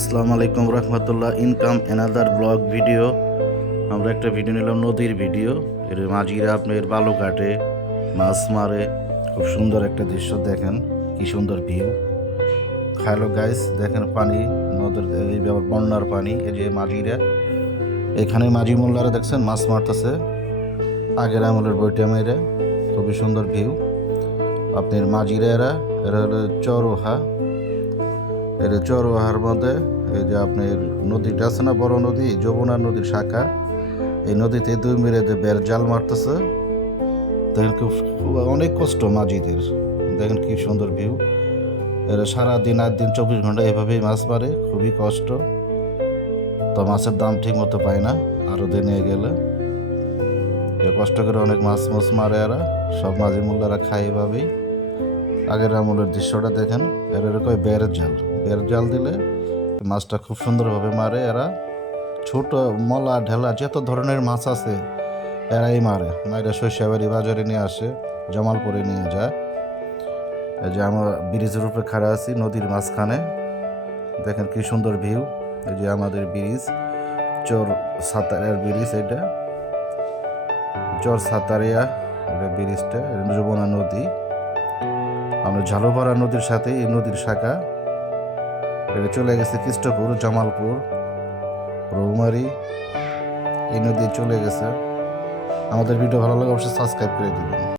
আসসালামু আলাইকুম রহমতুল্লাহ। Income another blog video. আমরা একটা ভিডিও নিলাম, নদীর ভিডিও। এর মাঝিরা আপনার বালু কাটে, মাছ মারে। খুব সুন্দর একটা দৃশ্য, দেখেন কি সুন্দর ভিউ। হ্যালো গাইস, দেখেন পানি, নদীর এই বন্যার পানি। এই যে মাঝিরা, এখানে মাঝি মোল্লারা দেখছেন মাছ মারতেছে আগের আমলের বইটা মেরে। খুবই সুন্দর ভিউ। আপনার মাঝিরা এরা হলো চরোহা। এর চরোহার মধ্যে এই যে আপনার নদীটা আছে না, বড় নদী, যমুনা নদীর শাখা। এই নদীতে দুই মেরে বের জাল মারতেছে। দেখেন অনেক কষ্ট মাঝিদের। দেখেন কি সুন্দর ভিউ। এরা সারাদিন 8 দিন 24 ঘন্টা এভাবেই মাছ মারে, খুবই কষ্ট। তো মাছের দাম ঠিক মতো পায় না আরও দিনে গেলে। কষ্ট করে অনেক মাছ মারে এরা। সব মাঝি মোল্লারা খায় এভাবেই। আগের আমলের দৃশ্যটা দেখেন। এরা কয় বের জাল দিলে মাছটা খুব সুন্দরভাবে মারে এরা। ছোট মলা ঢেলা যত ধরনের মাছ আছে এরাই মারে শস্যাবাড়ি বাজারে নিয়ে আসে, জামালপুরে নিয়ে যায়। এই যে আমরা ব্রিজের উপরে খাড়া আছি নদীর মাঝখানে। দেখেন কি সুন্দর ভিউ। এই যে আমাদের ব্রিজ, চর সাতারিয়ার ব্রিজ। এটা চর সাতারিয়া, এটা ব্রিজটা। যমুনা নদী, আমরা ঝালুপাড়া নদীর সাথে এই নদীর শাখা। এটা চলে গেছে কৃষ্ণপুর, জামালপুর, রৌমারি, এই নদী চলে গেছে। আমাদের ভিডিও ভালো লাগে অবশ্যই সাবস্ক্রাইব করে দিবেন।